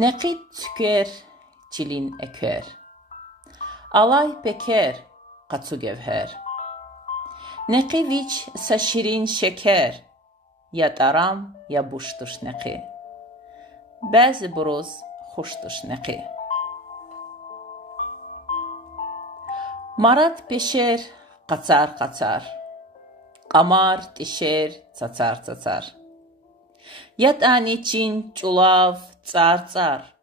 Neqid tüker, çilin eker. Alay peker, katsu gevher. Neqiviç sa şirin şeker. Ya taram ya buştuş neqi. Bazı broz hoştuş neqi. Marat peşer, qaçar qaçar. Qamar tişer, çaçar çaçar. Yat aniçin çulav, çar çar.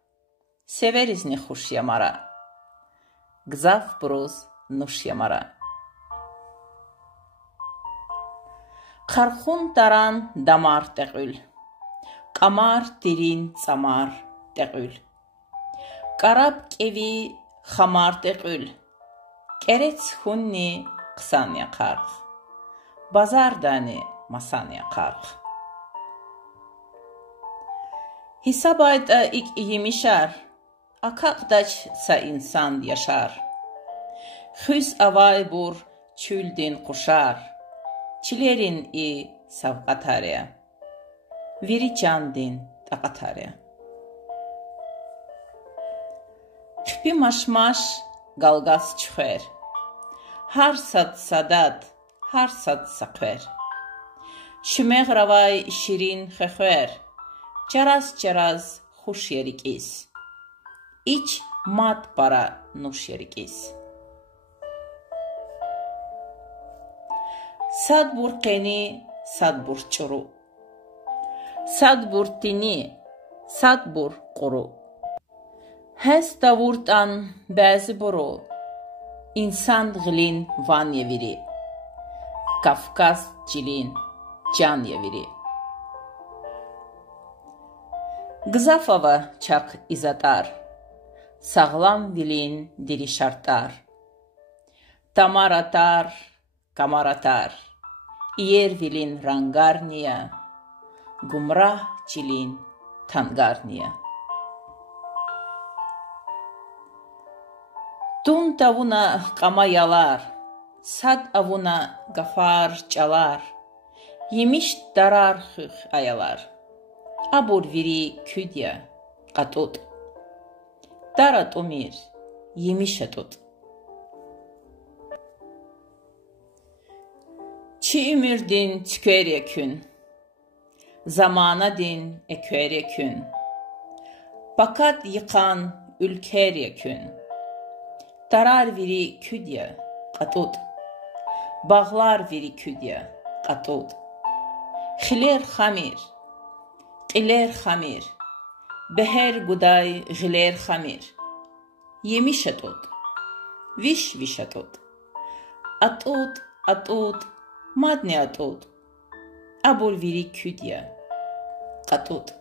Severiz ne xuş yamara. Gzaf broz nuş yamara. Qarxun taran damar təqül. Qamar tirin çamar təqül. Qarab kevi xamar təqül. Qərəç xunni qısan yaqarq. Bazar dani masan yaqarq. Hisab ayda ilk yemişar. Akaqdaç sa insan yaşar. Xüz avay bur çüldin quşar. Çilerin i savqatarya. Viri candin taqatarya. Qıpi maşmaş galqas çıxır. Har sad sadat, har sad saqır. Şümeğ ravay şirin xəxər. Çaraz çaraz xuş yerikiz. İç mat para nuş yerikiz. Sad burqeni, sad burçuru. Sad burtini, sad bur quru. Həs davurtan bəzi buru. İnsan gılin van yeviri. Kafkas cilin can yeviri. Gzafava çak izatar. Sağlam vilin diri şartar. Tamar atar, kamar atar. İyer vilin rangar niya. Gumrah çilin tangar niya. Tun tavuna qama yalar. Sad avuna gafar çalar. Yemiş darar xıx ayalar. Abur viri küdya qatot. Darat umir, yemiş atot. Çi ümirdin tüker yekün. Zamana din eker yekün. Bakat yıkan ülker yekün. Darar viri küdya qatot. Bağlar viri küdya qatot. Xiler xamir. Qiler xamir. Beher guday giler xamir. Yemiş atot. Viş atot. Atot, atot. Madne atot. Abur viri küdya. Qatot.